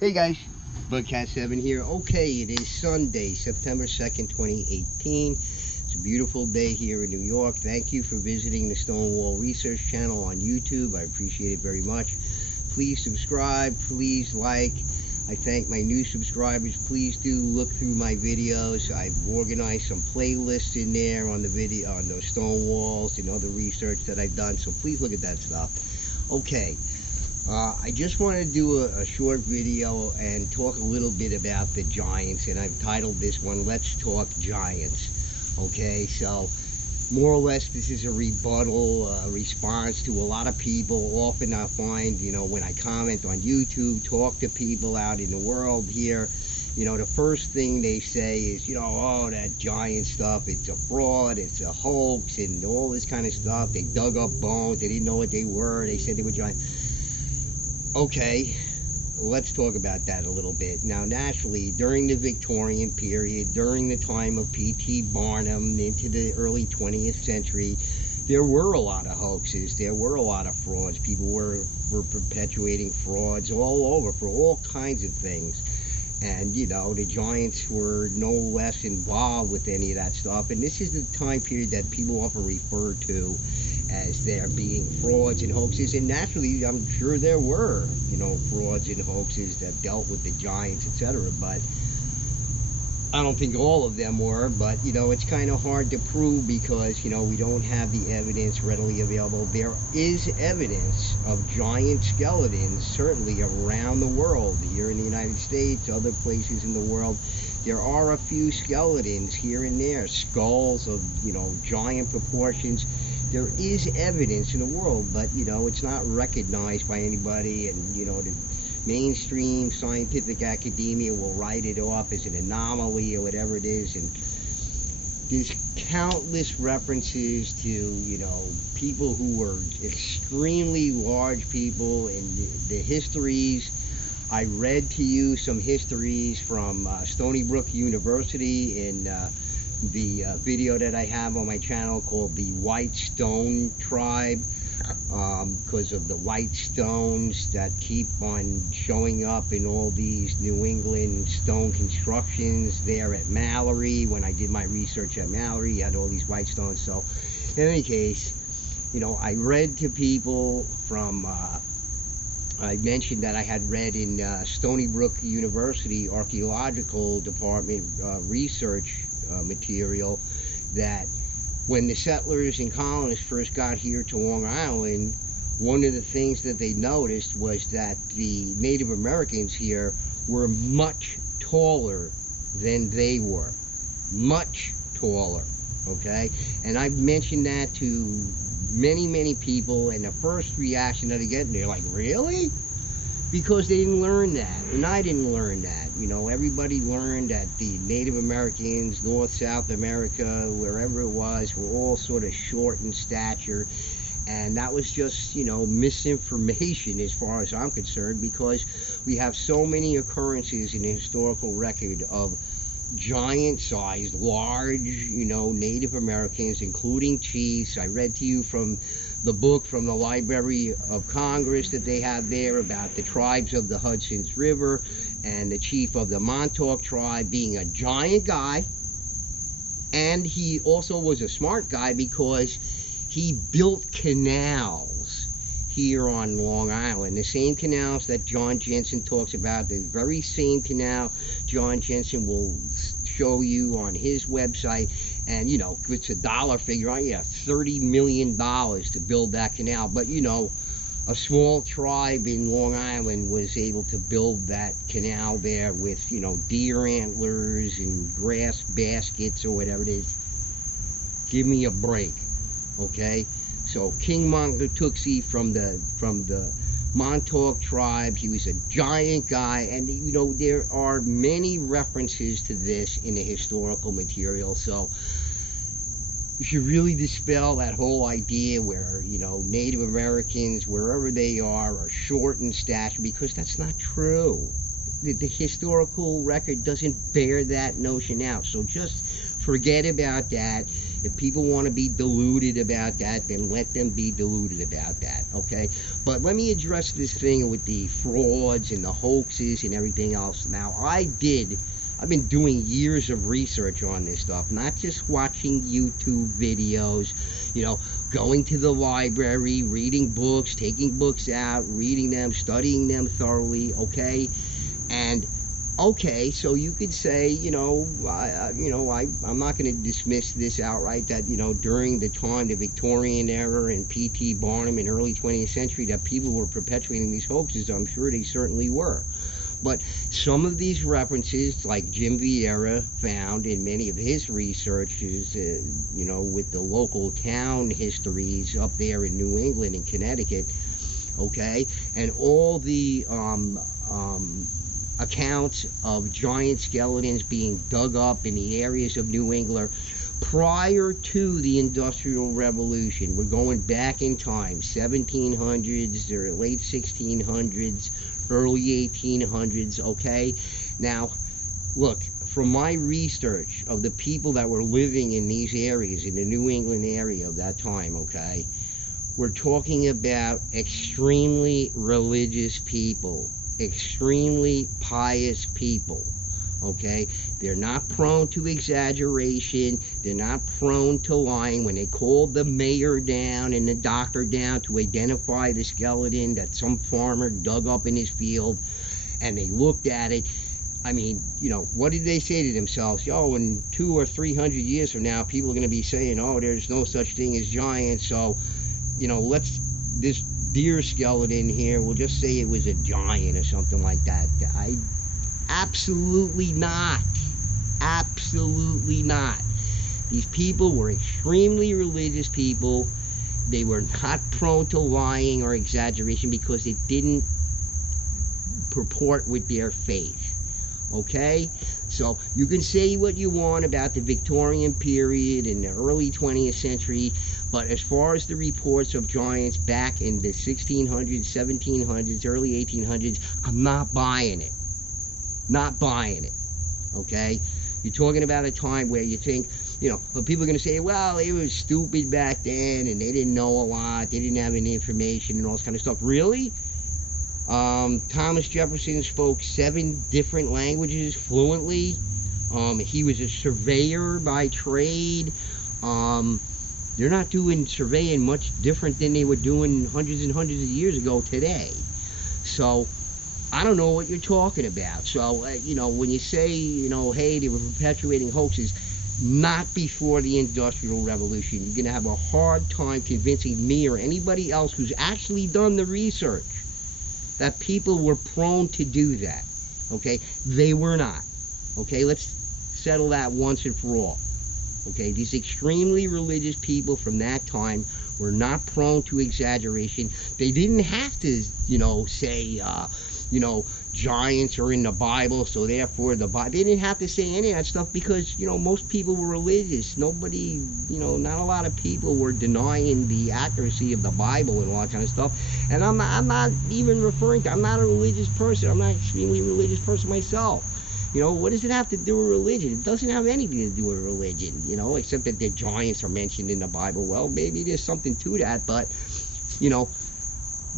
Hey guys, Bugcat7 here. Okay, it is Sunday, September 2nd, 2018. It's a beautiful day here in New York. Thank you for visiting the Stonewall Research channel on YouTube. I appreciate it very much. Please subscribe, please like. I thank my new subscribers. Please do look through my videos. I've organized some playlists in there on the video, on those Stonewalls and other research that I've done. So please look at that stuff. Okay. I just want to do a short video and talk a little bit about the giants, and I've titled this one, Let's Talk Giants. Okay, so more or less this is a rebuttal response to a lot of people. Often I find, when I comment on YouTube, talk to people out in the world here, the first thing they say is, oh, that giant stuff, it's a fraud, it's a hoax, and all this kind of stuff. They dug up bones, they didn't know what they were, they said they were giants. Okay, let's talk about that a little bit. Now, naturally, during the Victorian period, during the time of P.T. Barnum into the early 20th century, there were a lot of hoaxes, there were a lot of frauds. People were perpetuating frauds all over for all kinds of things. And, the giants were no less involved with any of that stuff. And this is the time period that people often refer to as there being frauds and hoaxes. And naturally, I'm sure there were, frauds and hoaxes that dealt with the giants, etc. But I don't think all of them were. But, it's kind of hard to prove because, we don't have the evidence readily available. There is evidence of giant skeletons, certainly around the world, here in the United States, other places in the world. There are a few skeletons here and there, skulls of, giant proportions. There is evidence in the world, but, it's not recognized by anybody, and, the mainstream scientific academia will write it off as an anomaly or whatever it is, and there's countless references to, people who were extremely large people in the histories. I read to you some histories from Stony Brook University in the video that I have on my channel called the White Stone Tribe, because of the white stones that keep on showing up in all these New England stone constructions there at Mallory. When I did my research at Mallory, you had all these white stones. So in any case, I read to people from I mentioned that I had read in Stony Brook University Archaeological Department research material that when the settlers and colonists first got here to Long Island, one of the things that they noticed was that the Native Americans here were much taller than they were. Much taller, okay? And I've mentioned that to many people, and the first reaction that I get, they're like, really? Because they didn't learn that, and I didn't learn that. Everybody learned that the Native Americans, North, South America, wherever it was, were all sort of short in stature, and that was just, misinformation as far as I'm concerned, because we have so many occurrences in the historical record of giant-sized, large, Native Americans, including chiefs. I read to you from the book from the Library of Congress that they have there about the tribes of the Hudson's River, and the chief of the Montauk tribe being a giant guy. And he also was a smart guy because he built canals here on Long Island, the same canals that John Jensen talks about, the very same canal John Jensen will show you on his website. And it's a dollar figure on, $30 million to build that canal. But a small tribe in Long Island was able to build that canal there with deer antlers and grass baskets or whatever it is. Give me a break, okay? So King Mongatuxi from the Montauk tribe, he was a giant guy, and there are many references to this in the historical material. So you should really dispel that whole idea where Native Americans, wherever they are short in stature, because that's not true. The historical record doesn't bear that notion out. So just forget about that. If people want to be deluded about that, then let them be deluded about that, okay? But let me address this thing with the frauds and the hoaxes and everything else. Now, I've been doing years of research on this stuff, not just watching YouTube videos, you know, going to the library, reading books, taking books out, reading them, studying them thoroughly, okay? And okay, so you could say, I'm not going to dismiss this outright, that, during the time, the Victorian era and P.T. Barnum in early 20th century, that people were perpetuating these hoaxes. I'm sure they certainly were. But some of these references, like Jim Vieira found in many of his researches, with the local town histories up there in New England and Connecticut, okay, and all the accounts of giant skeletons being dug up in the areas of New England prior to the Industrial Revolution. We're going back in time, 1700s or late 1600s, early 1800s, okay? Now, look, from my research of the people that were living in these areas, in the New England area of that time, okay, we're talking about extremely religious people, extremely pious people, okay? They're not prone to exaggeration. They're not prone to lying. When they called the mayor down and the doctor down to identify the skeleton that some farmer dug up in his field, and they looked at it, I mean, what did they say to themselves? In 200 or 300 years from now, people are going to be saying, oh, there's no such thing as giants, so, this deer skeleton here, we'll just say it was a giant or something like that. Absolutely not. Absolutely not. These people were extremely religious people. They were not prone to lying or exaggeration because it didn't purport with their faith. Okay? So you can say what you want about the Victorian period and the early 20th century, but as far as the reports of giants back in the 1600s, 1700s, early 1800s, I'm not buying it. Not buying it. Okay? You're talking about a time where you think, people are going to say, well, they were stupid back then and they didn't know a lot, they didn't have any information and all this kind of stuff. Really? Thomas Jefferson spoke 7 different languages fluently. He was a surveyor by trade. They're not doing surveying much different than they were doing hundreds and hundreds of years ago today. So I don't know what you're talking about. So, when you say, hey, they were perpetuating hoaxes, not before the Industrial Revolution. You're going to have a hard time convincing me or anybody else who's actually done the research that people were prone to do that. Okay? They were not. Okay? Let's settle that once and for all. Okay? These extremely religious people from that time were not prone to exaggeration. They didn't have to, say, giants are in the Bible, so therefore the Bible. They didn't have to say any of that stuff because, most people were religious. Nobody, not a lot of people were denying the accuracy of the Bible and all that kind of stuff. And I'm not even referring to, I'm not a religious person. I'm not an extremely religious person myself. What does it have to do with religion? It doesn't have anything to do with religion, except that the giants are mentioned in the Bible. Well, maybe there's something to that, but,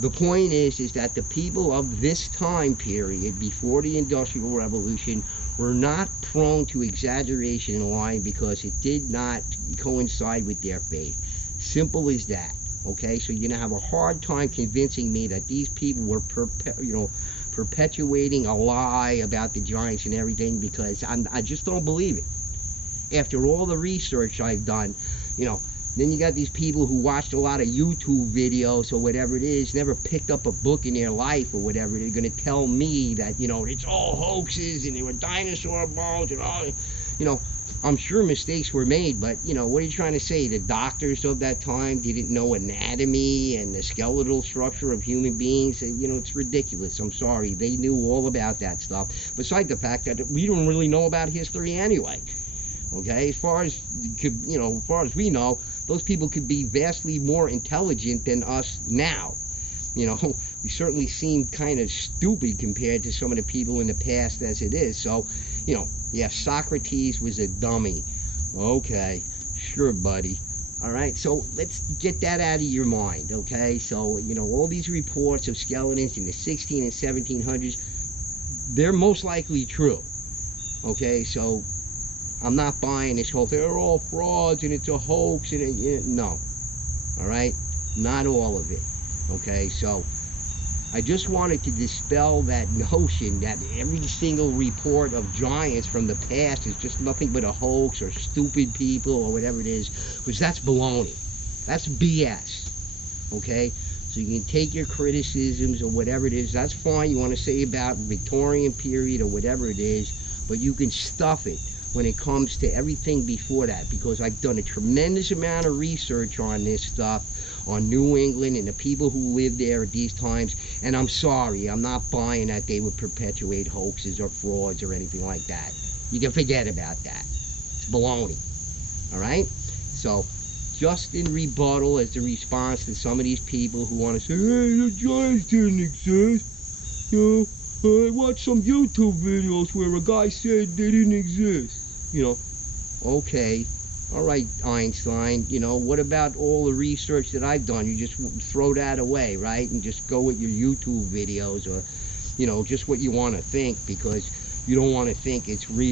the point is that the people of this time period, before the Industrial Revolution, were not prone to exaggeration and lying because it did not coincide with their faith. Simple as that. Okay, so you're gonna have a hard time convincing me that these people were, perpetuating a lie about the giants and everything, because I just don't believe it. After all the research I've done, then you got these people who watched a lot of YouTube videos or whatever it is, never picked up a book in their life or whatever. They're going to tell me that, it's all hoaxes and they were dinosaur bones and all, I'm sure mistakes were made, but, what are you trying to say? The doctors of that time didn't know anatomy and the skeletal structure of human beings? It's ridiculous. I'm sorry. They knew all about that stuff. Besides the fact that we don't really know about history anyway. Okay, as far as we know, those people could be vastly more intelligent than us now. We certainly seem kind of stupid compared to some of the people in the past as it is. So, yeah, Socrates was a dummy. Okay, Sure, buddy. All right, so let's get that out of your mind, okay? So, you know, all these reports of skeletons in the 16 and 1700s, they're most likely true, okay? So I'm not buying this whole thing, they're all frauds and it's a hoax, and no, all right? Not all of it, okay? So I just wanted to dispel that notion that every single report of giants from the past is just nothing but a hoax or stupid people or whatever it is, because that's baloney. That's BS, okay? So you can take your criticisms or whatever it is, that's fine. You want to say about Victorian period or whatever it is, but you can stuff it when it comes to everything before that, because I've done a tremendous amount of research on this stuff, on New England and the people who lived there at these times, and I'm sorry, I'm not buying that they would perpetuate hoaxes or frauds or anything like that. You can forget about that. It's baloney. All right? So, just in rebuttal, as the response to some of these people who want to say, hey, the giants didn't exist, you know, I watched some YouTube videos where a guy said they didn't exist. You know, okay, all right, Einstein, you know, what about all the research that I've done? You just throw that away, right? And just go with your YouTube videos, or, you know, just what you want to think, because you don't want to think it's real.